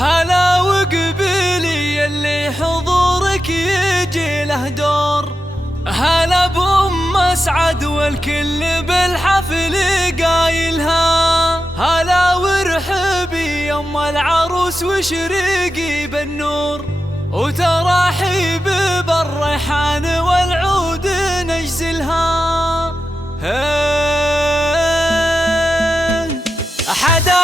هلا وقبيلي اللي حضورك يجي له دور. هلا بأم اسعد والكل بالحفل قايلها. هلا وارحبي يا ام العروس وشريقي بالنور، وتراحيب بالريحان والعود نجزلها. حدا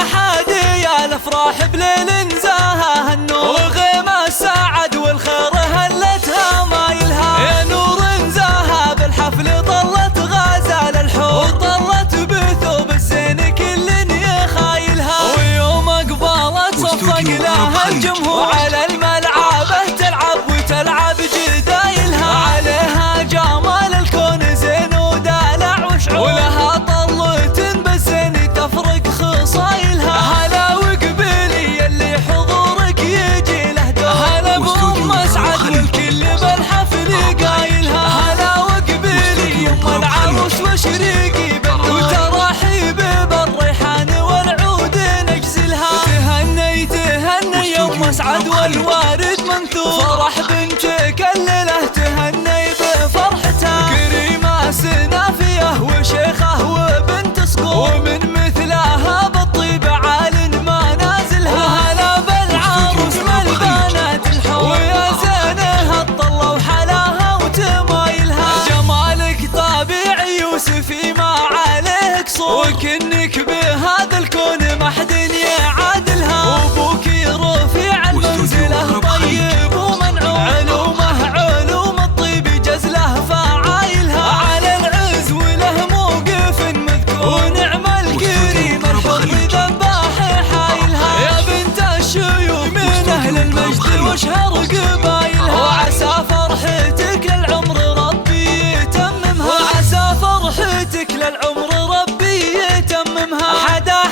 يا الافراح بليل نزاها النور، وغيمة سعد والخير هلتها مايلها. يا نور نزاها بالحفل طلت غزال الحور، وطلت بثوب الزين كل يخايلها. ويوم اقبالت صفق لها الجمهور، على الملعبه تلعب وتلعب جدايلها. عليها جمال الكون زين ودلع وشعور، ولها طلت بالزين تفرق خصايلها. هلا وقبيلي اللي حضورك يجي له دور. هلا بأم اسعد والكل بالحفل قايلها. هلا وقبيلي يم العروس وشريقي بالنور، وتراحيب بالريحان والعود نجزلها. تهني تهني يم اسعد والوارد منثور، فرح بنتك الليله تهني بفرحتها. كريمه سنافيه وشيخه وبنت صقور، ومن مثلها بالطيب عال ما نازلها. هلا بالعروس والبنات الحور، ويا زينها الطله وحلاها وتمايلها. جمالك طبيعي يوسفي ما عليه قصور، وكنك بهذا الكون ما حد يعادلها. وابوك رفيع المنزله طيب ومنعوم، علوم الطيب جزله فعايلها. على العز وله موقف مذكور، ونعم الكريم الحر ذباح حايلها. يا بنت الشيوخ من اهل المجد واشهر قبايلها، وعسى فرحتك للعمر ربي يتممها. وعسى فرحتك للعمر ربي يتممها. حدا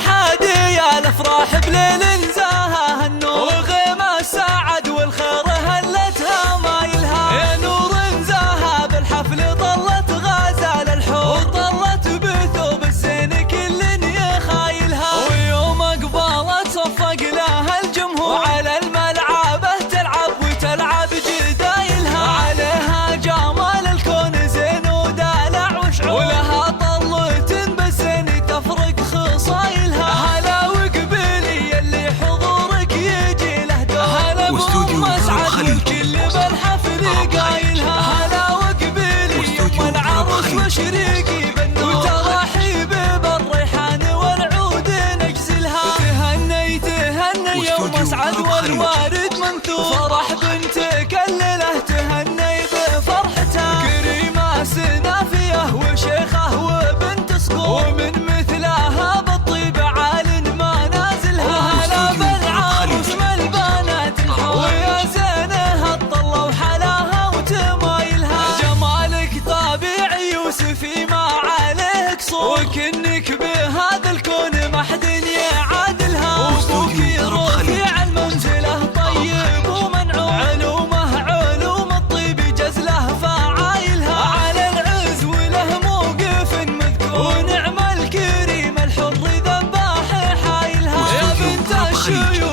يا الافراح بليل نزاها النور، وغيمة سعد والخير هلتها مايلها. يا نور نزاها بالحفل طلت غزال الحور، وطلت بثوب الزين كل يخايلها. ويوم اقبالت صفق لها الجمهور، على الملعبه تلعب وتلعب جدايلها. عليها جمال الكون زين ودلع وشعور، ولها طلت بالزين تفرق خصايلها. هلا وقبيلي اللي حضورك يجي له دور. هلا بأم اسعد والكل بالحفل قايلها. هلا وقبيلي يم العروس وشريقي بالنور، وتراحيب بالريحان والعود نجزلها. تهني تهني يا ام اسعد والوارد منثور، فرح بنتك الليله تهني بفرحتها. كريمه سنافيه وشيخه وبنت صقور، ومن مثلها بالطيب عال ما نازلها. هلا بالعروس والبنات الحور، ويا زينها الطله وحلاها وتمايلها. جمالك طبيعي يوسفي ما عليه قصور، وكنك بهذا الكون ما حد يعادلها. وابوك رفيع المنزله طيب ومنعوم، علوم الطيب جزله فعايلها. على العز وله موقف مذكور، ونعم الكريم الحر ذباح حايلها. يا بنت الشيوخ